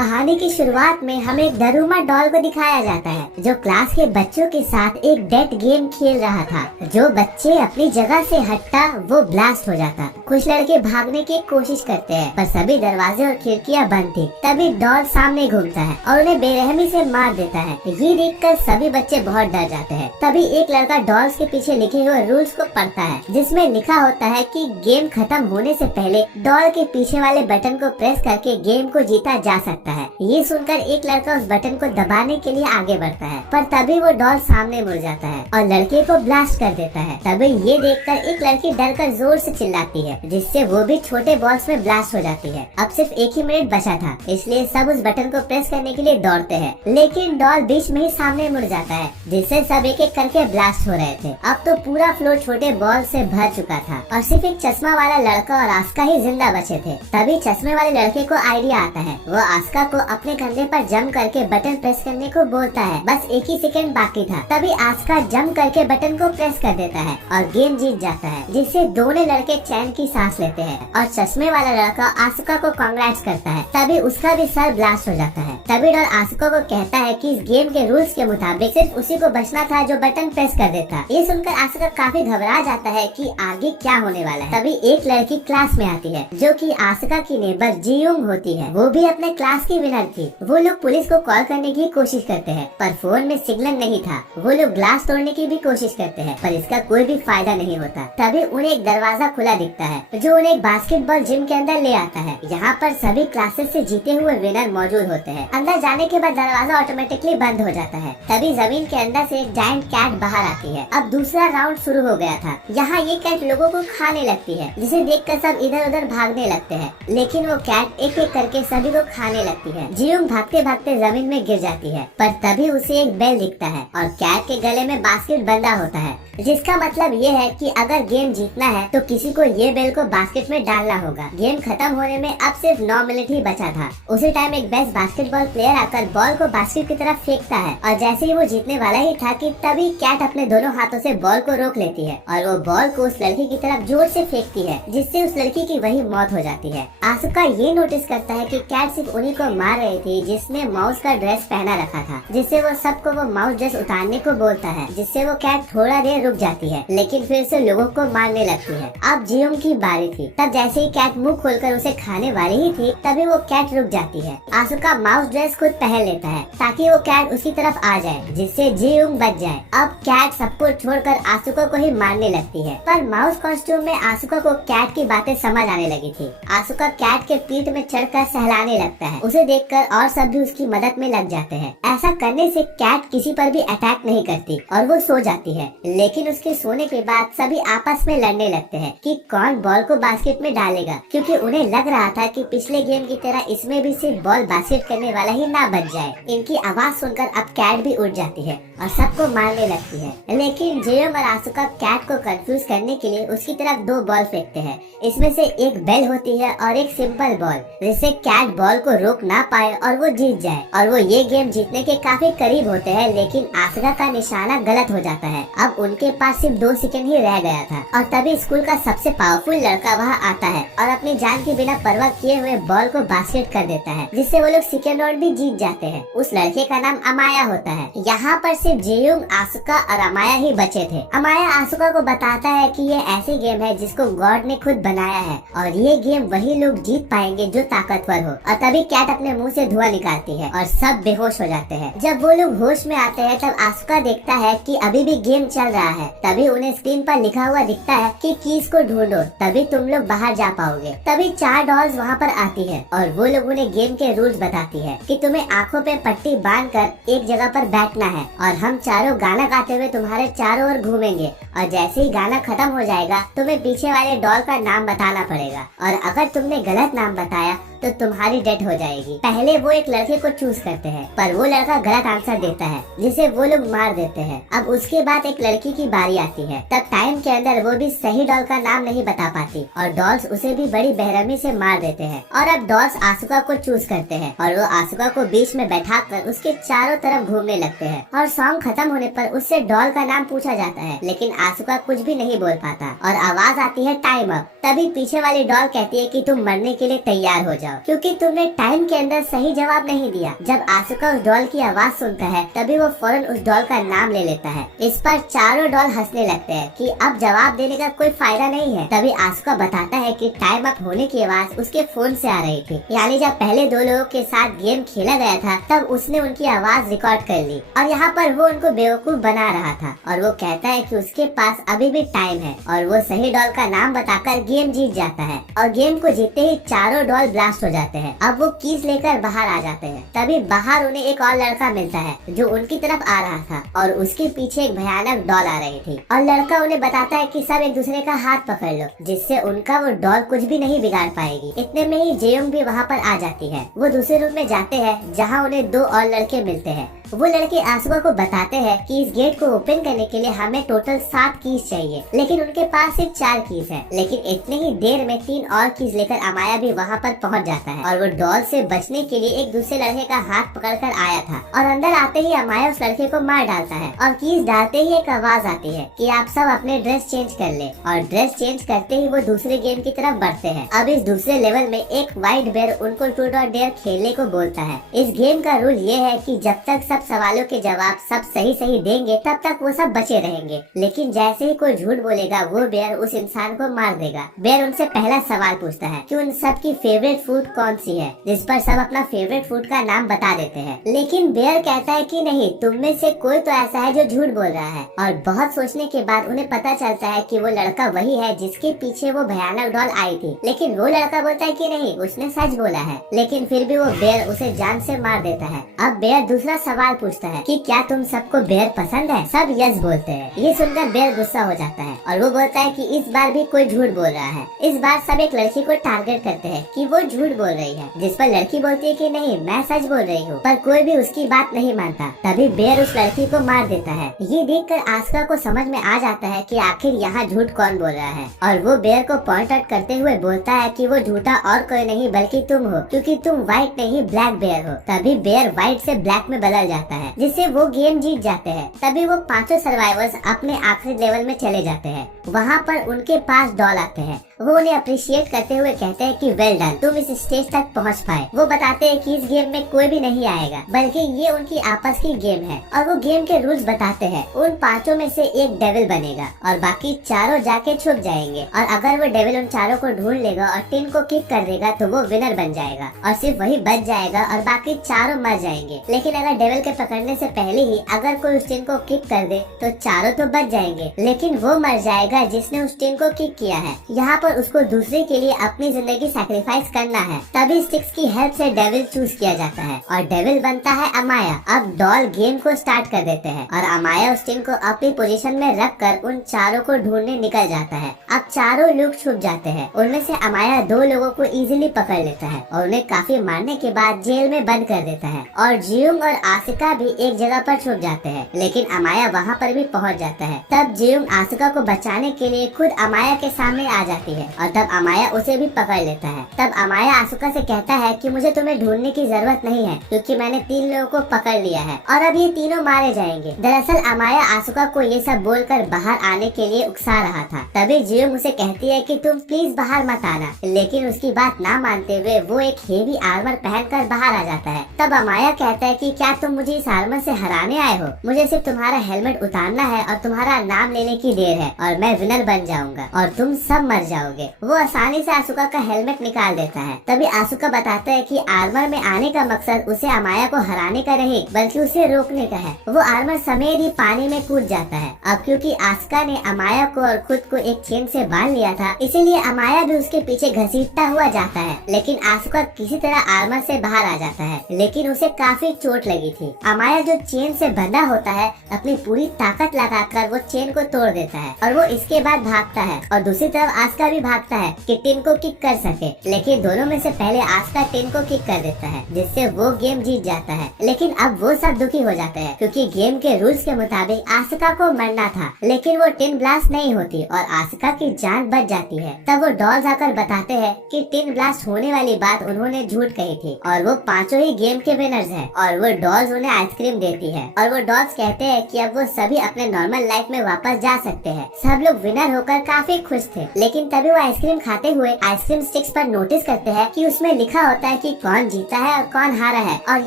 कहानी की शुरुआत में हमें एक दरुमा डॉल को दिखाया जाता है जो क्लास के बच्चों के साथ एक डेथ गेम खेल रहा था। जो बच्चे अपनी जगह से हटता वो ब्लास्ट हो जाता। कुछ लड़के भागने की कोशिश करते हैं पर सभी दरवाजे और खिड़कियां बंद थी। तभी डॉल सामने घूमता है और उन्हें बेरहमी से मार देता है। ये देखकर सभी बच्चे बहुत डर जाते हैं। तभी एक लड़का डॉल्स के पीछे लिखे हुए रूल्स को पढ़ता है जिसमें लिखा होता है कि गेम खत्म होने से पहले डॉल के पीछे वाले बटन को प्रेस करके गेम को जीता जा सकता है। ये सुनकर एक लड़का उस बटन को दबाने के लिए आगे बढ़ता है पर तभी वो डॉल सामने मुड़ जाता है और लड़के को ब्लास्ट कर देता है। तभी ये देखकर एक लड़की डरकर जोर से चिल्लाती है जिससे वो भी छोटे बॉल्स में ब्लास्ट हो जाती है। अब सिर्फ एक ही मिनट बचा था इसलिए सब उस बटन को प्रेस करने के लिए दौड़ते हैं लेकिन डॉल बीच में ही सामने मुड़ जाता है जिससे सब एक एक करके ब्लास्ट हो रहे थे। अब तो पूरा फ्लोर छोटे बॉल से भर चुका था और सिर्फ एक चश्मा वाला लड़का और आस्का ही जिंदा बचे थे। तभी चश्मे वाले लड़के को आइडिया आता है। वो आस्का को अपने कंधे पर जम करके बटन प्रेस करने को बोलता है। बस एक ही सेकंड बाकी था। तभी आस्का जम करके बटन को प्रेस कर देता है और गेम जीत जाता है जिससे दोनों लड़के चैन की सांस लेते हैं और चश्मे वाला लड़का आस्का को कांग्रेट्स करता है। तभी उसका भी सर ब्लास्ट हो जाता है। तभी डॉल आस्का को कहता है कि इस गेम के रूल्स के मुताबिक सिर्फ उसी को बचना था जो बटन प्रेस कर देता। ये सुनकर आस्का काफी घबरा जाता है कि आगे क्या होने वाला है। तभी एक लड़की क्लास में आती है जो कि आस्का की नेबर जीयुंग होती है। वो भी अपने क्लास की विनर थी। वो लोग पुलिस को कॉल करने की कोशिश करते हैं पर फोन में सिग्नल नहीं था। वो लोग ग्लास तोड़ने की भी कोशिश करते हैं पर इसका कोई भी फायदा नहीं होता। तभी उन्हें एक दरवाजा खुला दिखता है जो उन्हें एक बास्केटबॉल जिम के अंदर ले आता है। यहाँ पर सभी क्लासेस से जीते हुए विनर मौजूद होते हैं। अंदर जाने के बाद दरवाजा ऑटोमेटिकली बंद हो जाता है। तभी जमीन के अंदर से एक जायंट कैट बाहर आती है। अब दूसरा राउंड शुरू हो गया था। यहाँ ये कैट लोगों को खाने लगती है जिसे देखकर सब इधर उधर भागने लगते हैं लेकिन वो कैट एक एक करके सभी को खाने लगती है। जियुंग भागते भागते जमीन में गिर जाती है पर तभी उसे एक बेल दिखता है और कैट के गले में बास्केट बंधा होता है जिसका मतलब ये है कि अगर गेम जीतना है तो किसी को ये बेल को बास्केट में डालना होगा। गेम खत्म होने में अब सिर्फ 9 मिनट ही बचा था। उसी टाइम एक बेस्ट बास्केटबॉल प्लेयर आकर बॉल को बास्केट की तरफ फेंकता है और जैसे ही वो जीतने वाला ही था कि तभी कैट अपने दोनों हाथों से बॉल को रोक लेती है और वो बॉल को उस लड़की की तरफ जोर से फेंकती है जिससे उस लड़की की वही मौत हो जाती है। आसुका ये नोटिस करता है कि कैट सिर्फ उन्हीं को मार रही थी जिसने माउस का ड्रेस पहना रखा था जिससे वो सबको वो माउस ड्रेस उतारने को बोलता है जिससे वो कैट थोड़ा देर रुक जाती है लेकिन फिर से लोगों को मारने लगती है। अब जियुंग की बारी थी। तब जैसे ही कैट मुंह खोलकर उसे खाने वाली ही थी तभी वो कैट रुक जाती है। आसुका माउस ड्रेस खुद पहन लेता है ताकि वो कैट उसकी तरफ आ जाए जिससे जियुंग बच जाए। अब कैट सबको छोड़कर आसुका को ही मारने लगती है पर माउस कॉस्ट्यूम में आसुका को कैट की बातें समझ आने लगी थी। आसुका कैट के पीठ में चढ़कर सहलाने लगता है। उसे देखकर और सब भी उसकी मदद में लग जाते हैं। ऐसा करने से कैट किसी पर भी अटैक नहीं करती और वो सो जाती है लेकिन उसके सोने के बाद सभी आपस में लड़ने लगते हैं कि कौन बॉल को बास्केट में डालेगा क्योंकि उन्हें लग रहा था कि पिछले गेम की तरह इसमें भी सिर्फ बॉल बास्केट करने वाला ही ना बच जाए। इनकी आवाज सुनकर अब कैट भी उठ जाती है और सबको मारने लगती है लेकिन जियुंग और आसुका कैट को कंफ्यूज करने के लिए उसकी तरफ 2 बॉल फेंकते हैं। इसमें से एक बेल होती है और एक सिंपल बॉल जिससे कैट बॉल को रोक ना पाए और वो जीत जाए और वो ये गेम जीतने के काफी करीब होते हैं लेकिन आसुका का निशाना गलत हो जाता है। अब उनके पास सिर्फ 2 सेकंड ही रह गया था और तभी स्कूल का सबसे पावरफुल लड़का वहाँ आता है और अपनी जान की बिना परवाह किए हुए बॉल को बास्केट कर देता है जिससे वो लोग सेकंड राउंड भी जीत जाते हैं। उस लड़के का नाम अमाया होता है। यहाँ पर सिर्फ जियुंग, आसुका और अमाया ही बचे थे। अमाया आसुका को बताता है कि ये ऐसी गेम है जिसको गॉड ने खुद बनाया है और ये गेम वही लोग जीत पाएंगे जो ताकतवर हो। और तभी कैट अपने मुंह से धुआं निकालती है और सब बेहोश हो जाते हैं। जब वो लोग होश में आते हैं तब आसुका देखता है कि अभी भी गेम चल रहा है। तभी उन्हें स्क्रीन पर लिखा हुआ दिखता है कि कीज को ढूंढो तभी तुम लोग बाहर जा पाओगे। तभी 4 डॉल्स वहाँ पर आती है और वो लोग उन्हें गेम के रूल्स बताती है कि तुम्हें आंखों पे पट्टी बांधकर एक जगह पर बैठना है और हम चारों गाना गाते हुए तुम्हारे चारों ओर घूमेंगे और जैसे ही गाना खत्म हो जाएगा तुम्हें पीछे वाले डॉल का नाम बताना पड़ेगा और अगर तुमने गलत नाम बताया तो तुम्हारी डेथ हो जाएगी। पहले वो एक लड़के को चूज करते हैं पर वो लड़का गलत आंसर देता है जिसे वो लोग मार देते हैं। अब उसके बाद एक लड़की की बारी आती है। तब टाइम के अंदर वो भी सही डॉल का नाम नहीं बता पाती और डॉल्स उसे भी बड़ी बेरहमी से मार देते हैं। और अब डॉल्स आसुका को चूज करते हैं और वो आसुका को बीच में बैठाकर उसके चारों तरफ घूमने लगते हैं और सॉन्ग खत्म होने पर उससे डॉल का नाम पूछा जाता है लेकिन आसुका कुछ भी नहीं बोल पाता और आवाज आती है टाइम अप। तभी पीछे वाली डॉल कहती है कि तुम मरने के लिए तैयार हो जाओ। जाओ क्योंकि तुमने टाइम के अंदर सही जवाब नहीं दिया। जब आसुका उस डॉल की आवाज सुनता है तभी वो फौरन उस डॉल का नाम ले लेता है। इस पर चारों डॉल हंसने लगते हैं कि अब जवाब देने का कोई फायदा नहीं है। तभी आसुका बताता है कि टाइम अप होने की आवाज उसके फोन से आ रही थी, यानी जब पहले दो लोगों के साथ गेम खेला गया था तब उसने उनकी आवाज रिकॉर्ड कर ली और यहाँ पर वो उनको बेवकूफ बना रहा था। और वो कहता है कि उसके पास अभी भी टाइम है और वो सही डॉल का नाम बताकर गेम जीत जाता है। और गेम को जीतते ही चारों डॉल ब्लास्ट हो जाते हैं। अब वो कीज लेकर बाहर आ जाते हैं। तभी बाहर उन्हें एक और लड़का मिलता है जो उनकी तरफ आ रहा था और उसके पीछे एक भयानक डॉल आ रही थी। और लड़का उन्हें बताता है कि सब एक दूसरे का हाथ पकड़ लो, जिससे उनका वो डॉल कुछ भी नहीं बिगाड़ पाएगी। इतने में ही जेयोंग भी वहाँ पर आ जाती है। वो दूसरे रूम में जाते हैं जहाँ उन्हें दो और लड़के मिलते हैं। वो लड़के आसुका को बताते हैं कि इस गेट को ओपन करने के लिए हमें टोटल 7 कीज चाहिए, लेकिन उनके पास सिर्फ 4 कीज है। लेकिन इतने ही देर में 3 और कीज लेकर अमाया भी वहाँ पर पहुँच जाता है और वो डॉल से बचने के लिए एक दूसरे लड़के का हाथ पकड़कर आया था। और अंदर आते ही अमाया उस लड़के को मार डालता है और कीज डालते ही एक आवाज आती है कि आप सब अपने ड्रेस चेंज कर ले। और ड्रेस चेंज करते ही वो दूसरे गेम की तरफ बढ़ते हैं। अब इस दूसरे लेवल में एक व्हाइट बेयर उनको ट्रूथ और डेयर खेलने को बोलता है। इस गेम का रूल ये है कि जब तक सब सवालों के जवाब सब सही देंगे तब तक वो सब बचे रहेंगे, लेकिन जैसे ही कोई झूठ बोलेगा वो बेयर उस इंसान को मार देगा। बेयर उनसे पहला सवाल पूछता है कि उन सब की फेवरेट फूड कौन सी है, जिस पर सब अपना फेवरेट फूड का नाम बता देते हैं। लेकिन बेयर कहता है कि नहीं, तुम में से कोई तो ऐसा है जो झूठ बोल रहा है। और बहुत सोचने के बाद उन्हें पता चलता है कि वो लड़का वही है जिसके पीछे वो भयानक डॉल आई थी। लेकिन वो लड़का बोलता है कि नहीं, उसने सच बोला है। लेकिन फिर भी वो बेयर उसे जान से मार देता है। अब बेयर दूसरा सवाल पूछता है कि क्या तुम सबको बेयर पसंद है? सब यस बोलते हैं। ये सुनकर बेयर गुस्सा हो जाता है और वो बोलता है कि इस बार भी कोई झूठ बोल रहा है। इस बार सब एक लड़की को टारगेट करते हैं कि वो झूठ बोल रही है, जिस पर लड़की बोलती है कि नहीं, मैं सच बोल रही हूँ। पर कोई भी उसकी बात नहीं मानता। तभी बेयर उस लड़की को मार देता है। ये देखकर आस्का को समझ में आ जाता है कि आखिर यहाँ झूठ कौन बोल रहा है और वो बेयर को पॉइंट आउट करते हुए बोलता है कि वो झूठा और कोई नहीं बल्कि तुम हो, क्योंकि तुम व्हाइट नहीं ब्लैक बेयर हो। तभी बेयर व्हाइट से ब्लैक में बदल जाता है, जिससे वो गेम जीत जाते हैं। तभी वो पांचों सर्वाइवर्स अपने आखिरी लेवल में चले जाते हैं। वहाँ पर उनके पास डॉल आते हैं। वो उन्हें अप्रिशिएट करते हुए कहते हैं कि वेल डन, तुम इस स्टेज तक पहुँच पाए। वो बताते हैं कि इस गेम में कोई भी नहीं आएगा, बल्कि ये उनकी आपस की गेम है। और वो गेम के रूल्स बताते हैं। उन पांचों में से एक डेविल बनेगा और बाकी चारों जाके छुप जाएंगे। और अगर वो डेविल उन चारों को ढूंढ लेगा और टिन को किक कर देगा तो वो विनर बन जाएगा और सिर्फ वही बच जाएगा और बाकी चारों मर जाएंगे। लेकिन अगर डेविल के पकड़ने से पहले ही अगर कोई उस टिन को किक कर दे तो चारों तो बच जाएंगे, लेकिन वो मर जाएगा जिसने उस टिन को किक किया है। यहाँ पर उसको दूसरे के लिए अपनी जिंदगी सैक्रिफाइस करना है। तभी स्टिक्स की हेल्प से डेविल चूज किया जाता है और डेविल बनता है अमाया। अब डॉल गेम को स्टार्ट कर देते हैं और अमाया उस टिन को अपनी पोजीशन में रखकर उन चारों को ढूंढने निकल जाता है। अब चारों लोग छुप जाते हैं। उनमें से अमाया 2 लोगों को इजीली पकड़ लेता है और उन्हें काफी मारने के बाद जेल में बंद कर देता है। और जियोंग और आसिका भी एक जगह पर छुप जाते हैं, लेकिन अमाया वहाँ पर भी पहुँच जाता है। तब जियोंग आसिका को बचाने के लिए खुद अमाया के सामने आ जाती है और तब अमाया उसे भी पकड़ लेता है। तब अमाया आसिका से कहता है कि मुझे तुम्हें ढूंढने की जरूरत नहीं है, क्योंकि मैंने 3 लोगों को पकड़ लिया है और अब ये तीनों मारे जाएंगे। दरअसल अमाया आसिका को ये सब बोलकर बाहर आने के लिए उकसा रहा था। तभी जियोंग उसे कहती है कि तुम प्लीज बाहर मत आना, लेकिन उसकी बात ना मानते हुए वो एक हेवी आर्मर पहनकर बाहर आ जाता है। तब अमाया कहता है कि क्या तुम मुझे इस आर्मर से हराने आए हो? मुझे सिर्फ तुम्हारा हेलमेट उतारना है और तुम्हारा नाम लेने की देर है और मैं विनर बन जाऊंगा और तुम सब मर जाओगे। वो आसानी से आसुका का हेलमेट निकाल देता है। तभी आसुका बताता है कि आर्मर में आने का मकसद उसे अमाया को हराने का नहीं बल्कि उसे रोकने का है। वो आर्मर समेत ही पानी में कूद जाता है। अब क्योंकि आसुका ने अमाया को और खुद को एक चेन से बांध लिया था, इसीलिए अमाया भी उसके पीछे घसीटता हुआ जाता है। लेकिन आसुका किसी तरह आर्मर से बाहर आ जाता है, लेकिन उसे काफी चोट लगी थी। अमाया जो चेन से बंधा होता है अपनी पूरी ताकत लगाकर वो चेन को तोड़ देता है और वो इसके बाद भागता है। और दूसरी तरफ आस्का भी भागता है कि टिन को किक कर सके, लेकिन दोनों में से पहले आस्का टिन को किक कर देता है, जिससे वो गेम जीत जाता है। लेकिन अब वो सब दुखी हो जाते हैं क्योंकि गेम के रूल्स के मुताबिक आस्का को मरना था, लेकिन वो टिन ब्लास्ट नहीं होती और आस्का की जान बच जाती है। तब वो डॉल्स आकर बताते हैं कि टिन ब्लास्ट होने वाली बात उन्होंने झूठ कही थी और वो पांचों ही गेम के विनर्स हैं। और वो डॉल्स उन्हें आइसक्रीम देती है और वो डॉल्स कहते हैं कि अब वो सभी अपने नॉर्मल लाइफ में वापस जा सकते हैं। सब लोग विनर होकर काफी खुश थे, लेकिन तभी वो आइसक्रीम खाते हुए आइसक्रीम स्टिक्स पर नोटिस करते हैं कि उसमें लिखा होता है कि कौन जीता है और कौन हारा है, और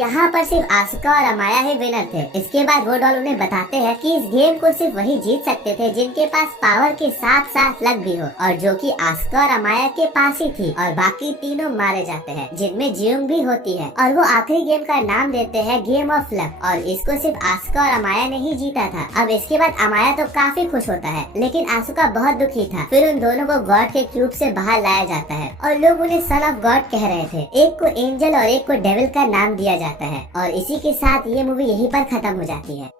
यहाँ पर सिर्फ आसुका और अमाया ही विनर थे। इसके बाद वो डॉल उन्हें बताते हैं कि इस गेम को सिर्फ वही जीत सकते थे जिनके पास पावर के साथ साथ लक भी हो, और जो कि आसुका और अमाया के पास ही थी, और बाकी तीनों मारे जाते हैं जिनमें जियोंग भी होती है। और वो आखिरी गेम का नाम देते हैं गेम ऑफ लक, और इसको सिर्फ आसुका और अमाया ने ही जीता था। अब इसके बाद अमाया तो काफी खुश होता है, लेकिन आसुका बहुत दुखी था। फिर उन दोनों को गॉड के क्यूब से बाहर लाया जाता है और लोग उन्हें सन ऑफ गॉड कह रहे थे। एक को एंजल और एक को डेविल का नाम दिया जाता है, और इसी के साथ ये मूवी यहीं पर खत्म हो जाती है।